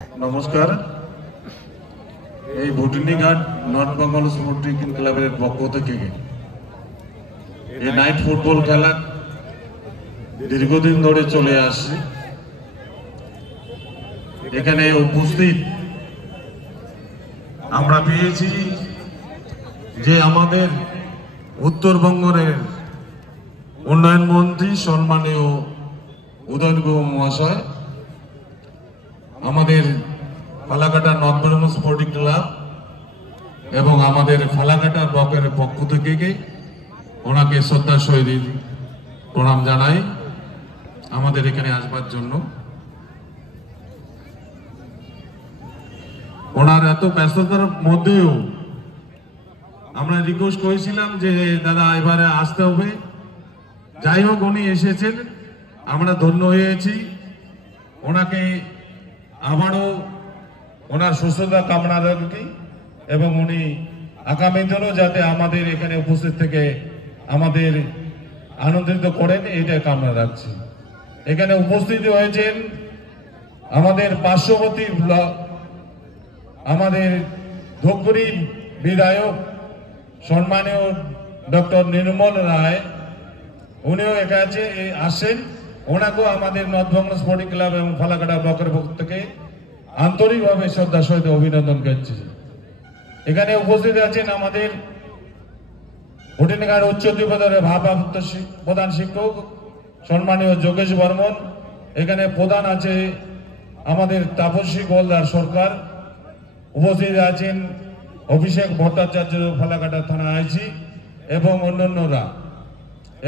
নমস্কার। এই ভুটিনিঘাট north Bengal sporting ক্লাবের পক্ষ থেকে এই নাইট ফুটবল খেলা দীর্ঘদিন ধরে চলে আসছে। এখানে উপস্থিত আমরা পেয়েছি যে আমাদের উত্তরবঙ্গের উন্নয়ন মন্ত্রী সম্মানীয় উদয়ন গুহ মহাশয় আমাদের Falakata north Bengal sporting club এবং আমাদের ফালাকাটা ব্লকের পক্ষ থেকে ওনাকে শ্রদ্ধার সহিত প্রণাম জানাই আমাদের এখানে আসবার জন্য। ওনার এত ব্যস্ততার মধ্যেও আমরা রিকোয়েস্ট করেছিলাম যে দাদা এবারে আসতে হবে। যাই হোক উনি এসেছেন, আমরা ধন্য হয়েছি। ওনাকে আবারও ওনার সুস্থতা কামনা রাখি এবং উনি আগামী দিনও যাতে আমাদের এখানে উপস্থিত থেকে আমাদের আনন্দিত করেন এইটা কামনা রাখছি। এখানে উপস্থিত হয়েছেন আমাদের পার্শ্ববর্তী ব্লক আমাদের ধূপগুড়ি বিধায়ক সম্মানীয় ডক্টর নির্মল রায়, উনিও এখানে আসেন। ওনাকেও আমাদের নর্থ বেঙ্গল স্পোর্টিং ক্লাব এবং ফালাকাটা ব্লকের পক্ষ থেকে আন্তরিকভাবে শ্রদ্ধার সহিত অভিনন্দন করছি। এখানে উপস্থিত আছেন আমাদের ভুটিনিঘাট উচ্চ বিদ্যালয়ের ভারপ্রাপ্ত প্রধান শিক্ষক সম্মানীয় যোগেশ বর্মন। এখানে প্রধান আছে আমাদের তাপসী গোলদার সরকার। উপস্থিত আছেন অভিষেক ভট্টাচার্য ফালাকাটা থানা আইসি এবং অন্যান্যরা,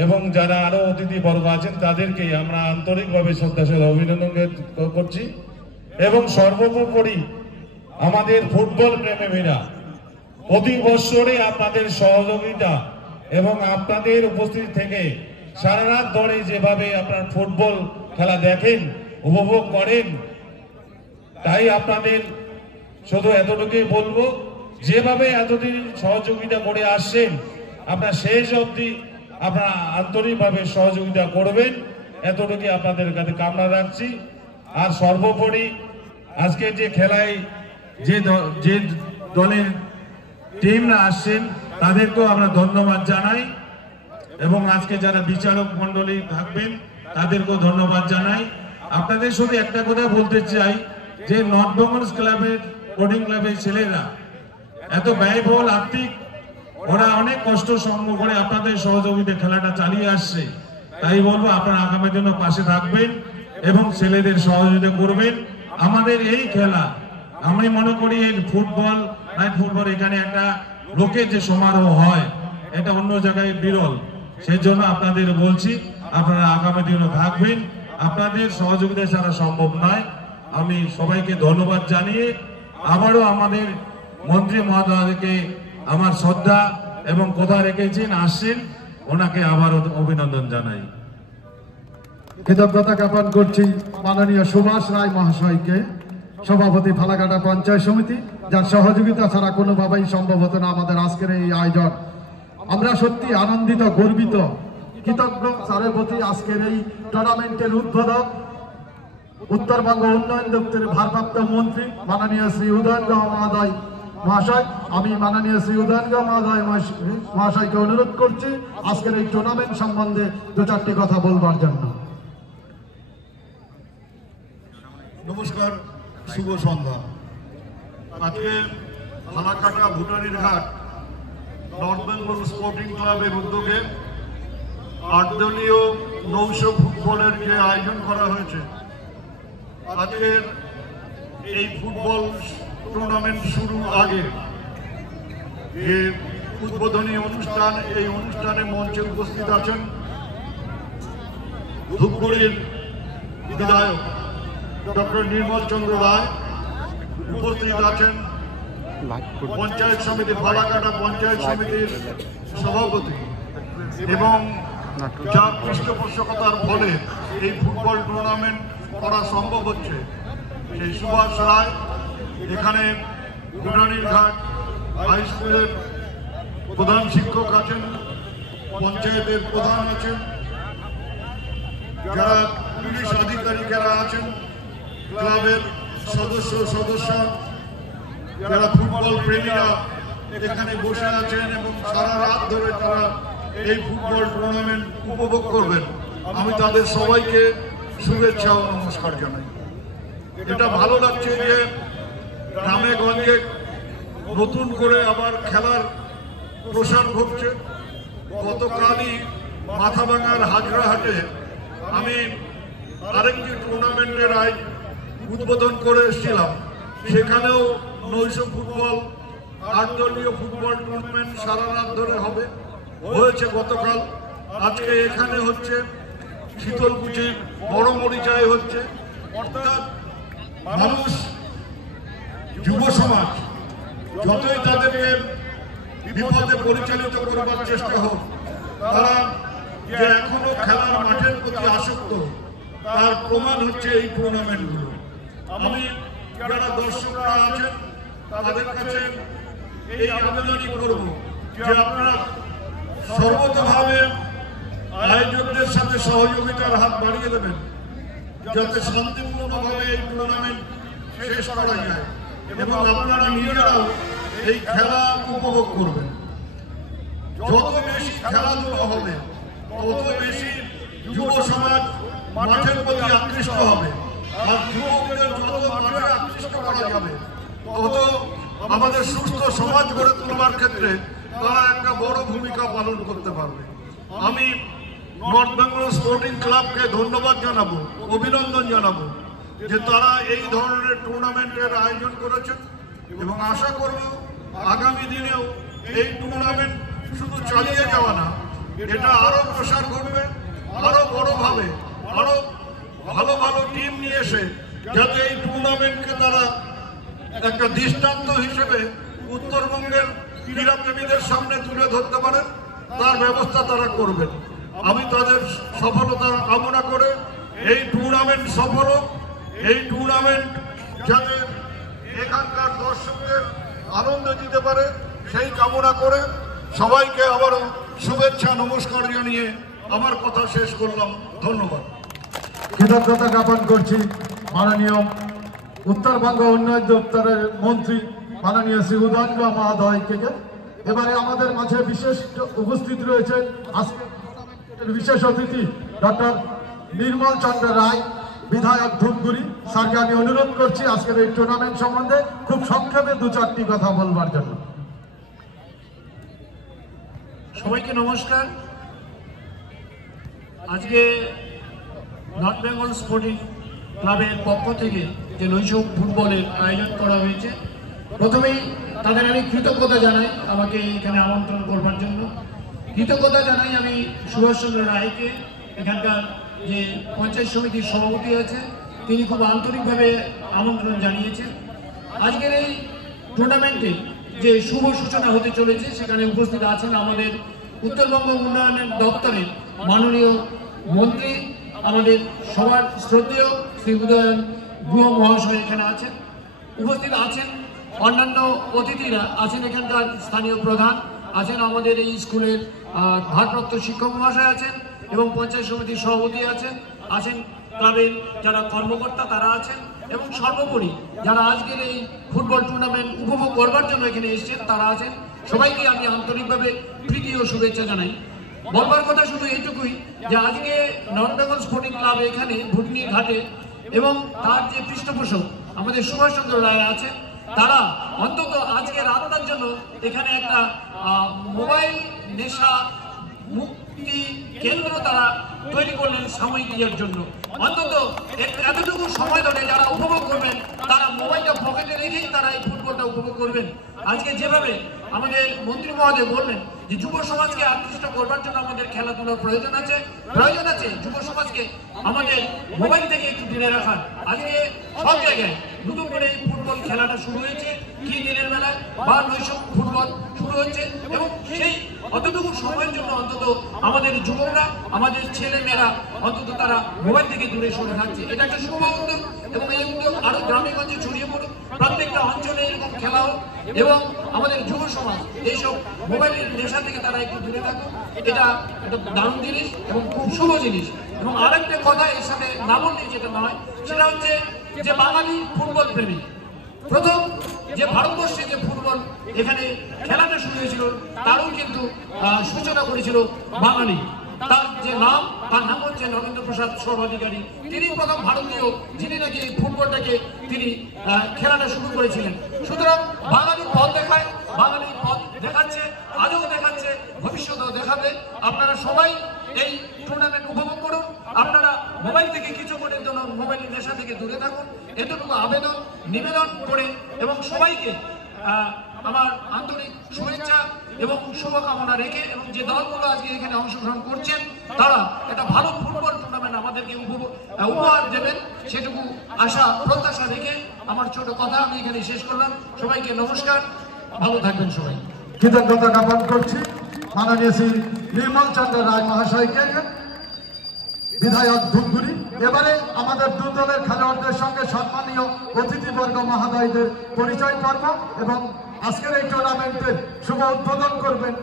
এবং যারা আরো অতিথি বর্গ আছেন তাদেরকে আমরা আন্তরিকভাবে শ্রদ্ধার সাথে অভিনন্দন করছি। এবং সর্বোপরি আমাদের ফুটবল প্রেমীরা প্রতি বছরে আপনাদের সহযোগিতা এবং আপনাদের উপস্থিত থেকে সারা রাত ধরে যেভাবে আপনার ফুটবল খেলা দেখেন, উপভোগ করেন, তাই আপনাদের শুধু এতটুকুই বলবো, যেভাবে এতদিন সহযোগিতা করে আসছেন আপনার শেষ অবধি আপনারা আন্তরিকভাবে সহযোগিতা করবেন, এতটুকু আপনাদের কাছে কামনা রাখছি। আর সর্বোপরি আজকে যে খেলায় যে দলের টিমরা আসছেন তাদেরকেও আমরা ধন্যবাদ জানাই এবং আজকে যারা বিচারক মন্ডলী থাকবেন তাদেরকেও ধন্যবাদ জানাই। আপনাদের শুধু একটা কথা বলতে চাই যে নর্থ বেঙ্গল ক্লাবের স্পোর্টিং ক্লাবের ছেলেরা এত ব্যয়বহুল আর্থিক, ওরা অনেক কষ্ট সম্মুখ করে আপনাদের সহযোগিতা খেলাটা চালিয়ে আসছে। তাই বলবো আপনারা আগামী দিনে পাশে থাকবেন এবং ছেলেদের সহযোগিতা করবেন। আমাদের এই খেলা আমি মনে করি এই ফুটবল নাইট ফুটবল এখানে একটা লোকের যে সমারোহ হয় এটা অন্য জায়গায় বিরল। সেই জন্য আপনাদের বলছি আপনারা আগামী দিনে থাকবেন, আপনাদের সহযোগিতা ছাড়া সম্ভব নয়। আমি সবাইকে ধন্যবাদ জানিয়ে আবারও আমাদের মন্ত্রী মহোদয়কে আমার শ্রদ্ধা এবং কথা রেখেছেন আসছেন, ওনাকে আবার অভিনন্দন জানাই। কৃতজ্ঞতা জ্ঞাপন করছি মাননীয় সুভাষ রায় মহাশয়কে, সভাপতি ফালাকাটা পঞ্চায়েত সমিতি, যার সহযোগিতা ছাড়া কোনোভাবেই সম্ভব হতো না আমাদের আজকের এই আয়োজন। আমরা সত্যি আনন্দিত, গর্বিত, কৃতজ্ঞ স্যারের প্রতি। আজকের এই টুর্নামেন্টের উদ্বোধক উত্তরবঙ্গ উন্নয়ন দপ্তরের ভারপ্রাপ্ত মন্ত্রী মাননীয় শ্রী উদয়ন গুহ মহাশয়, আমি মাননীয় শ্রী উদয়ন গুহ মহাশয়কে অনুরোধ করছি আজকের এই টুর্নামেন্ট সম্বন্ধে দু চারটি কথা বলবার জন্য। নমস্কার, শুভ সন্ধ্যা। আজকে ফালাকাটা ভুটানিঘাট নর্থ বেঙ্গল স্পোর্টিং ক্লাবের উদ্যোগে ৮ দলীয় নৌশো ফুটবলের যে আয়োজন করা হয়েছে, আজকের এই ফুটবল টুর্নামেন্ট শুরু আগে যে উদ্বোধনী অনুষ্ঠান, এই অনুষ্ঠানে মঞ্চে উপস্থিত আছেন ধূপগুড়ির বিধায়ক ডক্টর নির্মল চন্দ্র রায়, উপস্থিত আছেন পঞ্চায়েত সমিতি ফালাকাটা পঞ্চায়েত সমিতির সভাপতি, এবং যার পৃষ্ঠপোষকতার ফলে এই ফুটবল টুর্নামেন্ট করা সম্ভব হচ্ছে সেই সুভাষ রায়। এখানে ভুটানিঘাট হাই স্কুলের প্রধান শিক্ষক আছেন, পঞ্চায়েতের প্রধান আছেন, যারা পুলিশ আধিকারিকেরা আছেন, ক্লাবের সদস্য যারা ফুটবল প্রেমীরা এখানে বসে আছেন এবং সারা রাত ধরে তারা এই ফুটবল টুর্নামেন্ট উপভোগ করবেন, আমি তাদের সবাইকে শুভেচ্ছা ও নমস্কার জানাই। এটা ভালো লাগছে যে গ্রামে গঞ্জে নতুন করে আবার খেলার প্রসার ঘটছে। গতকালই মাথাভাঙার হাজরাহাটে আমি আরেকটি টুর্নামেন্টের উদ্বোধন করে এসেছিলাম। সেখানেও নৈশ ফুটবল 8 দলীয় ফুটবল টুর্নামেন্ট সারা রাত ধরে হয়েছে গতকাল। আজকে এখানে হচ্ছে, শীতলকুচি বড় মরিচায় হচ্ছে। অর্থাৎ মানুষ, যুব সমাজ যতই তাদেরকে বিপদে পরিচালিত করবার চেষ্টা হোক, তারা যে এখনো খেলার মাঠের প্রতি আসক্ত তার প্রমাণ হচ্ছে এই টুর্নামেন্টগুলো। আমি যারা দর্শকরা আছেন তাদের কাছে এই আবেদনই করব যে আপনারা সর্বতভাবে আয়োজকদের সাথে সহযোগিতার হাত বাড়িয়ে দেবেন, যাতে শান্তিপূর্ণভাবে এই টুর্নামেন্ট শেষ করা যায় এবং আপনারা নিজেরাও এই খেলা উপভোগ করবেন। যত বেশি খেলাধুলা হবে তত বেশি যুব সমাজ মাঠের প্রতি আকৃষ্ট হবে, আর যুবকদের যত মাঠে আকৃষ্ট করা যাবে তত আমাদের সুস্থ সমাজ গড়ে তোলবার ক্ষেত্রে তারা একটা বড় ভূমিকা পালন করতে পারবে। আমি নর্থ বেঙ্গল স্পোর্টিং ক্লাবকে ধন্যবাদ জানাবো, অভিনন্দন জানাবো যে তারা এই ধরনের টুর্নামেন্টের আয়োজন করেছেন এবং আশা করব আগামী দিনেও এই টুর্নামেন্ট শুধু চালিয়ে যাওয়া না, এটা আরো প্রসার করবে, আরো বড়ভাবে আরো ভালো ভালো টিম নিয়ে এসে যাতে এই টুর্নামেন্টকে তারা একটা দৃষ্টান্ত হিসেবে উত্তরবঙ্গের ক্রীড়াপ্রেমীদের সামনে তুলে ধরতে পারেন, তার ব্যবস্থা তারা করবেন। আমি তাদের সফলতা কামনা করে এই টুর্নামেন্ট সফল হোক, এই টুর্নামেন্ট যাতে এখানকার দর্শকদের আনন্দ দিতে পারে সেই কামনা করে সবাইকে আবারও শুভেচ্ছা নমস্কার জানিয়ে আমার কথা শেষ করলাম। ধন্যবাদ। কৃতজ্ঞতা জ্ঞাপন করছি মাননীয় উত্তরবঙ্গ উন্নয়ন দপ্তরের মন্ত্রী মাননীয় শ্রী উদয়ন মহোদয়কে। এবারে আমাদের মাঝে বিশেষ উপস্থিত রয়েছে আজকের বিশেষ অতিথি ডক্টর নির্মল চন্দ্র রায়, বিধায়ক ধূপগুড়ি। স্যারকে আমি অনুরোধ করছি আজকের এই টুর্নামেন্ট সম্বন্ধে খুব সংক্ষেপে 2-4টি কথা বলবার জন্য। সবাইকে নমস্কার। আজকে নর্থ বেঙ্গল স্পোর্টিং ক্লাবের পক্ষ থেকে যে নৈশ ফুটবলের আয়োজন করা হয়েছে, প্রথমেই তাদের আমি কৃতজ্ঞতা জানাই আমাকে এখানে আমন্ত্রণ করবার জন্য। কৃতজ্ঞতা জানাই আমি সুভাষচন্দ্র রায়কে, এখানকার যে পঞ্চায়েত সমিতির সভাপতি আছে, তিনি খুব আন্তরিকভাবে আমন্ত্রণ জানিয়েছেন। আজকের এই টুর্নামেন্টে যে শুভ সূচনা হতে চলেছে সেখানে উপস্থিত আছেন আমাদের উত্তরবঙ্গ উন্নয়ন দপ্তরের মাননীয় মন্ত্রী, আমাদের সবার শ্রদ্ধেয় শ্রী উদয়ন গুহ মহাশয় এখানে আছেন। উপস্থিত আছেন অন্যান্য অতিথিরা আছেন, এখানকার স্থানীয় প্রধান আছেন, আমাদের এই স্কুলের ভারপ্রাপ্ত শিক্ষক মহাশয় আছেন এবং পঞ্চায়েত সমিতির সভাপতি আছেন ক্লাবের যারা কর্মকর্তা তারা আছেন, এবং সর্বোপরি যারা আজকের এই ফুটবল টুর্নামেন্ট উপভোগ করবার জন্য এখানে এসেছেন তারা আছেন। সবাইকে আমি আন্তরিকভাবে প্রীতি ও শুভেচ্ছা জানাই। বলবার কথা শুধু এইটুকুই যে আজকে নর্থ বেঙ্গল স্পোর্টিং ক্লাব এখানে ভুটনি ঘাটে এবং তার যে পৃষ্ঠপোষক আমাদের সুভাষচন্দ্র রায় আছেন, তারা অন্তত আজকে রাতটার জন্য এখানে একটা মোবাইল নেশা মুক্তি কেন্দ্র তারা তৈরি করলেন সাময়িকের জন্য। অন্তত এতটুকু সময় ধরে যারা উপভোগ করবেন তারা মোবাইলটা পকেটে রেখেই তারা এই ফুটবলটা উপভোগ করবেন। আজকে যেভাবে আমাদের মন্ত্রী মহোদয় বললেন যে যুব সমাজকে আকৃষ্ট করবার জন্য আমাদের খেলাধুলার প্রয়োজন আছে যুব সমাজকে আমাদের মোবাইল থেকে একটু দূরে রাখার। আজকে সব জায়গায় নতুন করে এই ফুটবল খেলাটা শুরু হয়েছে, কি দিনের বেলায় বা নৈশ ফুটবল শুরু হচ্ছে, এবং সেই অতটুকু সময়ের জন্য অন্তত আমাদের যুবকরা, আমাদের ছেলে মেয়েরা অন্তত তারা মোবাইল থেকে দূরে সরে থাকছে। এটা একটা শুভ উদ্যোগ এবং এই উদ্যোগ আরো গ্রামে গঞ্জে ছড়িয়ে পড়ুক, প্রত্যেকটা অঞ্চলে এরকম খেলা হোক এবং আমাদের যুব সমাজ এইসব মোবাইলের নেশা থেকে তারা একটু দূরে থাকুক। এটা একটা দারুণ জিনিস এবং খুব শুভ জিনিস। এবং আরেকটা কথা এর সাথে না বললে যেটা নয়, সেটা হচ্ছে যে বাঙালি ফুটবল প্রেমী। প্রথম যে ভারতবর্ষে যে ফুটবল এখানে খেলাটা শুরু হয়েছিল তারও কিন্তু সূচনা করেছিল বাঙালি। তার যে নাম, তার নাম হচ্ছে নরেন্দ্র প্রসাদ সর্বাধিকারী। তিনি প্রথম ভারতীয় যিনি নাকি এই ফুটবলটাকে তিনি খেলাটা শুরু করেছিলেন। সুতরাং বাঙালি পথ দেখায়, বাঙালি পথ দেখাচ্ছে, আজও দেখাচ্ছে, ভবিষ্যতেও দেখাবে। আপনারা সবাই এই টুর্নামেন্ট উপভোগ করুন। আপনারা মোবাইল থেকে কিছুক্ষণের জন্য মোবাইলের নেশা থেকে দূরে থাকুন, এতটুকু আবেদন নিবেদন করে এবং সবাইকে আমার আন্তরিক শুভেচ্ছা এবং শুভকামনা রেখে, এবং যে দলগুলো আজকে এখানে অংশগ্রহণ করছেন তারা একটা ভালো ফুটবল টুর্নামেন্ট আমাদেরকে উপহার দেবেন, সেটুকু আশা প্রত্যাশা রেখে আমার ছোট কথা আমি এখানে শেষ করলাম। সবাইকে নমস্কার, ভালো থাকবেন সবাই। কৃতজ্ঞতা জ্ঞাপন করছি মাননীয় শ্রী নির্মল চন্দ্র রায় মহাশয়কে, বিধায়ক ধূপগুড়ি। এবারে আমাদের দু দলের খেলোয়াড়দের সঙ্গে সম্মানীয় অতিথিবর্গ মহোদয়দের পরিচয় পর্ব এবং আজকের এই টুর্নামেন্টের শুভ উদ্বোধন করবেন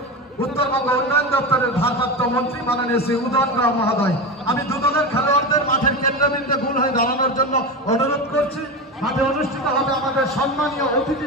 উত্তরবঙ্গ উন্নয়ন দপ্তরের ভারপ্রাপ্ত মন্ত্রী মাননীয় শ্রী উদয়ন রাও মহোদয়। আমি দু দলের খেলোয়াড়দের মাঠের কেন্দ্রবিন্দু গুল হয়ে দাঁড়ানোর জন্য অনুরোধ করছি। মাঠে অনুষ্ঠিত হবে আমাদের সম্মানীয় অতিথি